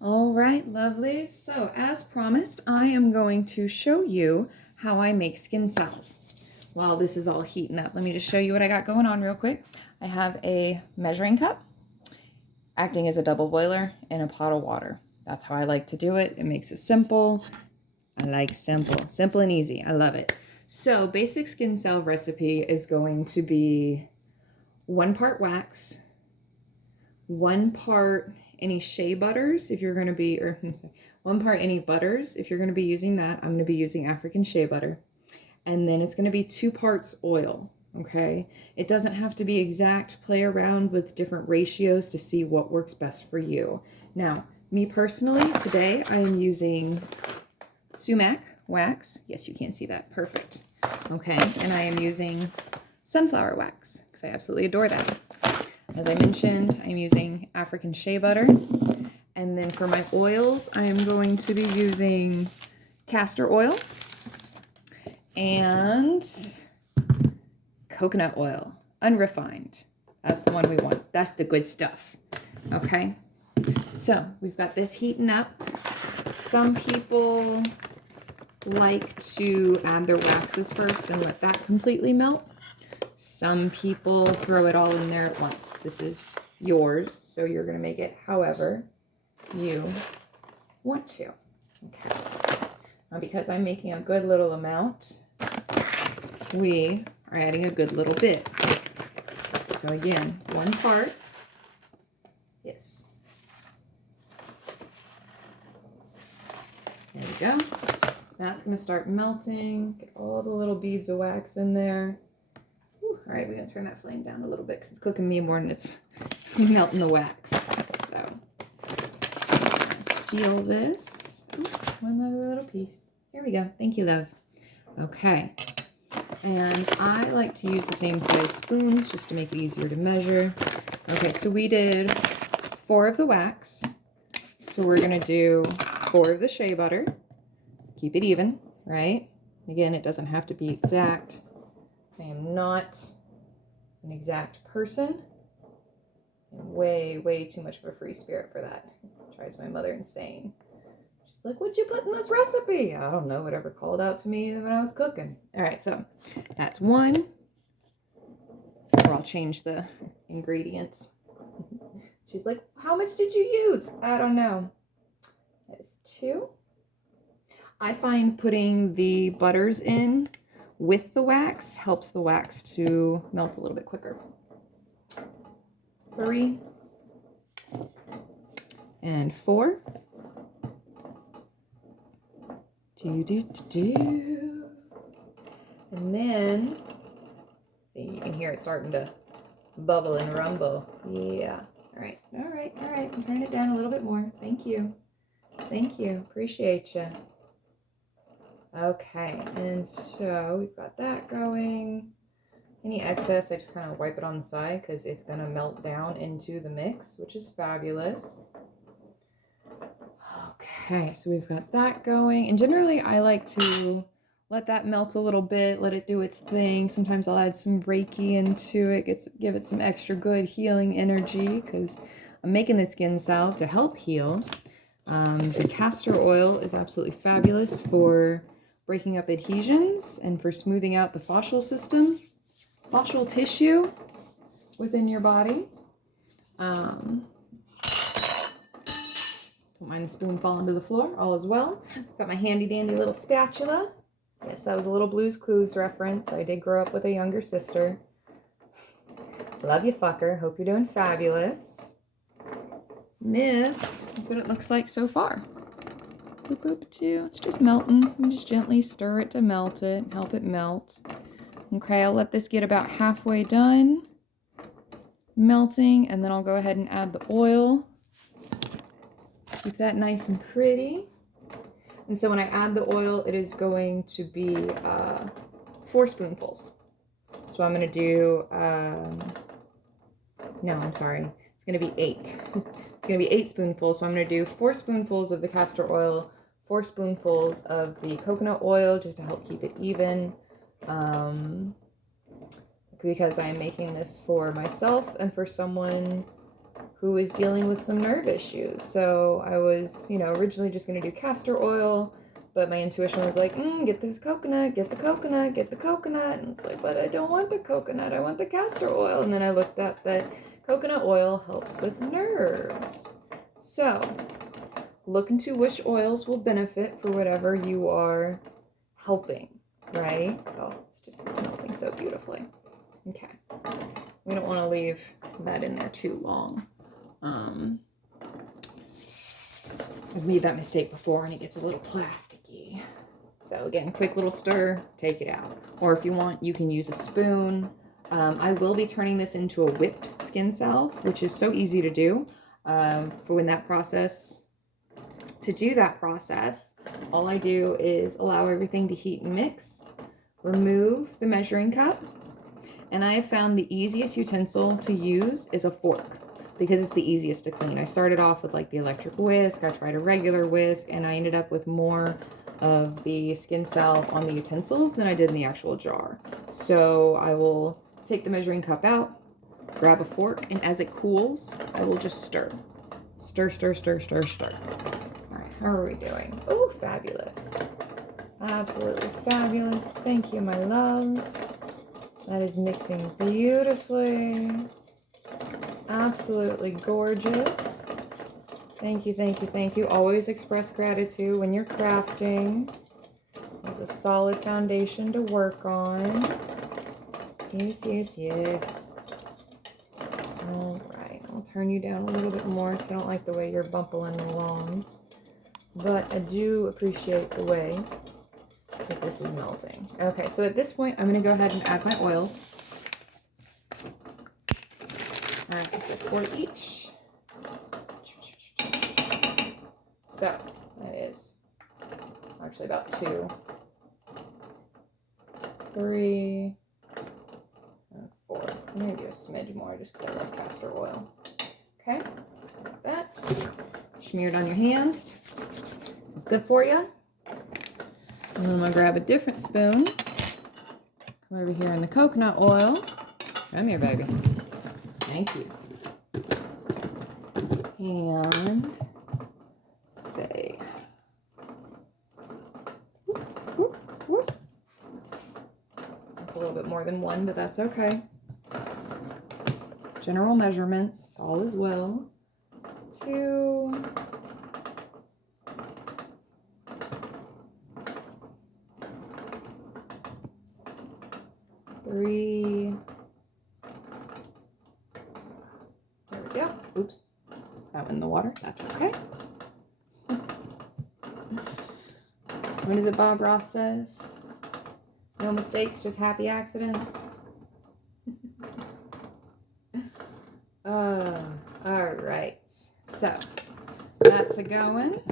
All right, lovely. So as promised, I am going to show you how I make skin salve. While this is all heating up, let me just show you what I got going on real quick. I have a measuring cup acting as a double boiler and a pot of water. That's how I like to do it. It makes it simple. I like simple and easy. I love it. So basic skin salve recipe is going to be 1 part wax, 1 part any shea butters if you're going to be, or 1 part any butters if you're going to be using that. I'm going to be using African shea butter. And then it's going to be 2 parts oil. Okay, it doesn't have to be exact. Play around with different ratios to see what works best for you. Now, me personally, today I am using sumac wax. Yes, you can see that. Perfect. Okay, and I am using sunflower wax because I absolutely adore that. As I mentioned, I'm using African shea butter. And then for my oils, I am going to be using castor oil and coconut oil, unrefined. That's the one we want. That's the good stuff. Okay, so we've got this heating up. Some people like to add their waxes first and let that completely melt. Some people throw it all in there at once. This is yours, so you're going to make it however you want to. Okay. Now, because I'm making a good little amount, we are adding a good little bit. So again, 1 part. Yes. There we go. That's going to start melting. Get all the little beads of wax in there. Whew. All right, we're going to turn that flame down a little bit because it's cooking me more than it's melting the wax. So, seal this. Ooh, one other little piece. Here we go. Thank you, love. Okay. And I like to use the same size spoons just to make it easier to measure. Okay, so we did 4 of the wax. So we're going to do 4 of the shea butter. Keep it even, right? Again, it doesn't have to be exact. I am not an exact person. I'm way too much of a free spirit for that. It drives my mother insane. She's like, what'd you put in this recipe? I don't know, whatever called out to me when I was cooking. All right, so that's 1. Or I'll change the ingredients. She's like, how much did you use? I don't know. That is 2. I find putting the butters in with the wax helps the wax to melt a little bit quicker. 3 and 4. And then, see, you can hear it starting to bubble and rumble. Yeah. All right. I'm turning it down a little bit more. Thank you. Appreciate you. Okay, and so we've got that going. Any excess, I just kind of wipe it on the side because it's going to melt down into the mix, which is fabulous. Okay, so we've got that going. And generally, I like to let that melt a little bit, let it do its thing. Sometimes I'll add some Reiki into it, give it some extra good healing energy because I'm making the skin salve to help heal. The castor oil is absolutely fabulous for breaking up adhesions and for smoothing out the fascial tissue within your body. Don't mind the spoon falling to the floor, all is well. Got my handy dandy little spatula. Yes, that was a little Blue's Clues reference. I did grow up with a younger sister. Love you, fucker. Hope you're doing fabulous. This is what it looks like so far. Boop, boop, too. It's just melting. You just gently stir it to melt it, help it melt. Okay, I'll let this get about halfway done melting, and then I'll go ahead and add the oil. Keep that nice and pretty. And so when I add the oil, it is going to be 4 spoonfuls. So I'm going to do, no, I'm sorry. It's going to be 8. It's going to be 8 spoonfuls. So I'm going to do 4 spoonfuls of the castor oil, 4 spoonfuls of the coconut oil, just to help keep it even. Because I am making this for myself and for someone who is dealing with some nerve issues. So I was, originally just going to do castor oil, but my intuition was like, get this coconut, get the coconut, get the coconut. And it's like, but I don't want the coconut, I want the castor oil. And then I looked up that coconut oil helps with nerves. So look into which oils will benefit for whatever you are helping, right? Oh, it's just melting so beautifully. Okay. We don't want to leave that in there too long. I've made that mistake before and it gets a little plasticky. So again, quick little stir, take it out. Or if you want, you can use a spoon. I will be turning this into a whipped skin salve, which is so easy to do. For when that process, to do that process, all I do is allow everything to heat and mix, remove the measuring cup, and I have found the easiest utensil to use is a fork, because it's the easiest to clean. I started off with like the electric whisk, I tried a regular whisk, and I ended up with more of the skin salve on the utensils than I did in the actual jar. So I will take the measuring cup out, grab a fork, and as it cools, I will just stir. Stir, stir, stir, stir, stir. All right, how are we doing? Oh, fabulous. Absolutely fabulous. Thank you, my loves. That is mixing beautifully. Absolutely gorgeous. Thank you, thank you, thank you. Always express gratitude when you're crafting. There's a solid foundation to work on. Yes, yes, yes. All right, I'll turn you down a little bit more because I don't like the way you're bumping along. But I do appreciate the way that this is melting. Okay, so at this point, I'm going to go ahead and add my oils. All right, so 4 each. So that is actually about 2, 3, and 4. Maybe a smidge more just because I love castor oil. Okay, like that. Smeared on your hands. It's good for you. And then I'm going to grab a different spoon. Come over here in the coconut oil. Come here, baby. Thank you. And say, whoop, whoop, whoop. That's a little bit more than 1, but that's okay. General measurements, all is well. 2. 3. There we go. Oops. That went in the water. That's okay. What is it Bob Ross says? No mistakes, just happy accidents. All right. So that's a going.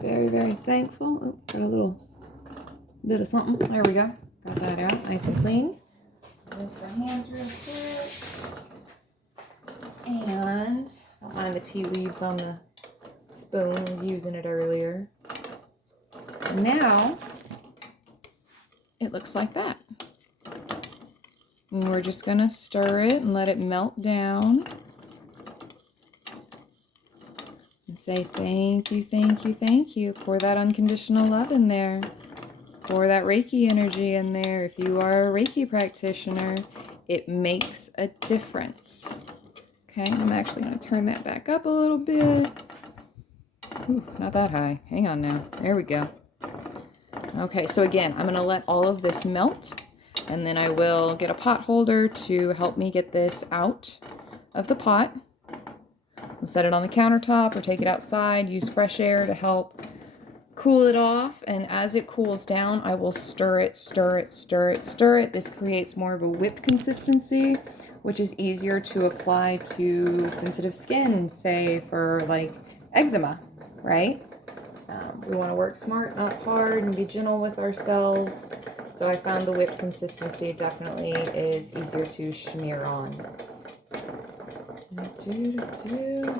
Very, very thankful. Oh, got a little bit of something. There we go. Got that out nice and clean. Rinse our hands real quick. And don't mind the tea leaves on the spoon. I was using it earlier. So now it looks like that. And we're just going to stir it and let it melt down. And say thank you, thank you, thank you. Pour that unconditional love in there. Pour that Reiki energy in there. If you are a Reiki practitioner, it makes a difference. Okay, I'm actually going to turn that back up a little bit. Ooh, not that high. Hang on now. There we go. Okay, so again, I'm going to let all of this melt, and then I will get a pot holder to help me get this out of the pot. I'll set it on the countertop or take it outside, use fresh air to help cool it off, and as it cools down, I will stir it, stir it, stir it, stir it. This creates more of a whipped consistency, which is easier to apply to sensitive skin, say for like eczema, right? We want to work smart, not hard, and be gentle with ourselves. So I found the whipped consistency definitely is easier to smear on.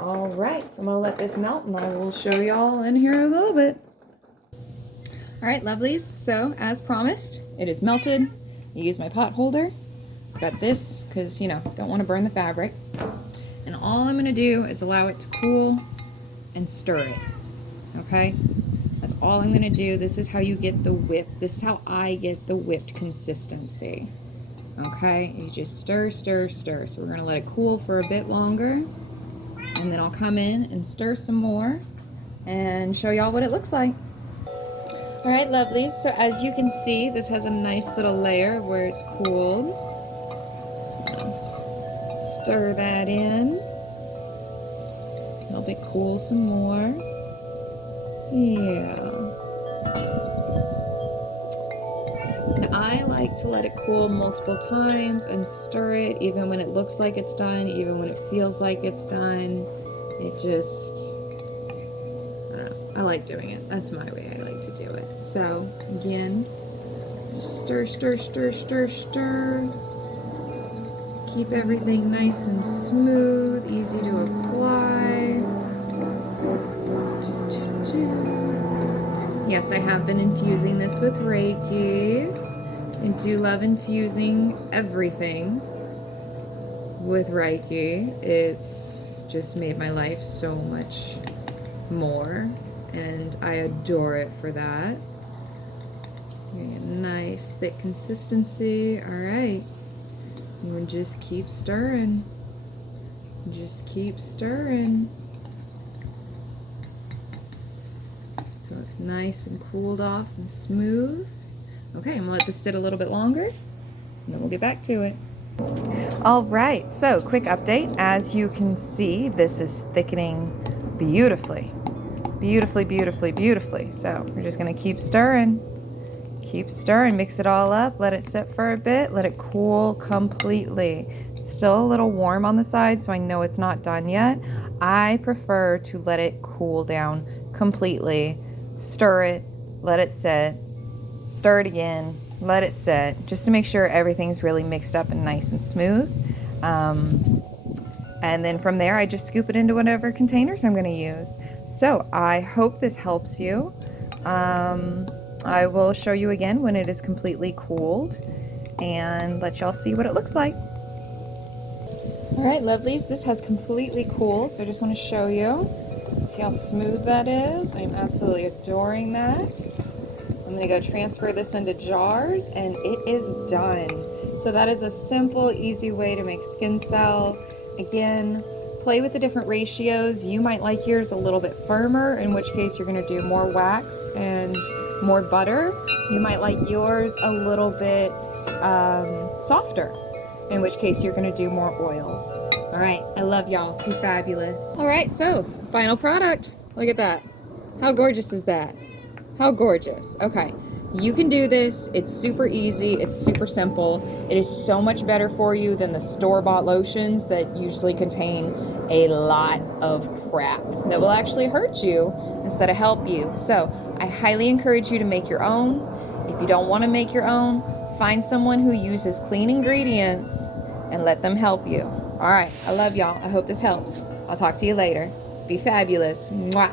All right, so I'm going to let this melt, and I will show y'all in here a little bit. All right, lovelies, so as promised, it is melted. I use my pot holder. Got this because, don't want to burn the fabric. And I'll all I'm gonna do is allow it to cool and stir it, okay? That's all I'm gonna do. This is how you get the whip. This is how I get the whipped consistency, okay? You just stir, stir, stir. So we're gonna let it cool for a bit longer, and then I'll come in and stir some more and show y'all what it looks like. All right, lovelies, so as you can see, this has a nice little layer where it's cooled. So stir that in. Help it cool some more. Yeah. And I like to let it cool multiple times and stir it, even when it looks like it's done, even when it feels like it's done. It just, I don't know, I like doing it. That's my way I like to do it. So, again, just stir, stir, stir, stir, stir. Keep everything nice and smooth, easy to apply. Yes, I have been infusing this with Reiki. I do love infusing everything with Reiki. It's just made my life so much more, and I adore it for that. Getting a nice thick consistency. All right, and just keep stirring. Just keep stirring. So it's nice and cooled off and smooth. Okay, I'm gonna let this sit a little bit longer, and then we'll get back to it. All right, so quick update. As you can see, this is thickening beautifully. Beautifully, beautifully, beautifully. So we're just gonna keep stirring. Keep stirring, mix it all up, let it sit for a bit, let it cool completely. It's still a little warm on the side, so I know it's not done yet. I prefer to let it cool down completely. Stir it, let it sit, stir it again, let it sit, just to make sure everything's really mixed up and nice and smooth. And then from there, I just scoop it into whatever containers I'm gonna use. So I hope this helps you. I will show you again when it is completely cooled and let y'all see what it looks like. All right, lovelies, this has completely cooled, so I just want to show you. See how smooth that is? I'm absolutely adoring that. I'm gonna go transfer this into jars, and it is done. So that is a simple, easy way to make skin salve. Again, play with the different ratios. You might like yours a little bit firmer, in which case you're gonna do more wax and more butter. You might like yours a little bit softer, in which case you're gonna do more oils. All right, I love y'all. Be fabulous. All right, so final product. Look at that. How gorgeous is that? How gorgeous. Okay, you can do this. It's super easy. It's super simple. It is so much better for you than the store-bought lotions that usually contain a lot of crap that will actually hurt you instead of help you. So I highly encourage you to make your own. If you don't want to make your own, find someone who uses clean ingredients and let them help you. All right, I love y'all. I hope this helps. I'll talk to you later. Be fabulous. Mwah.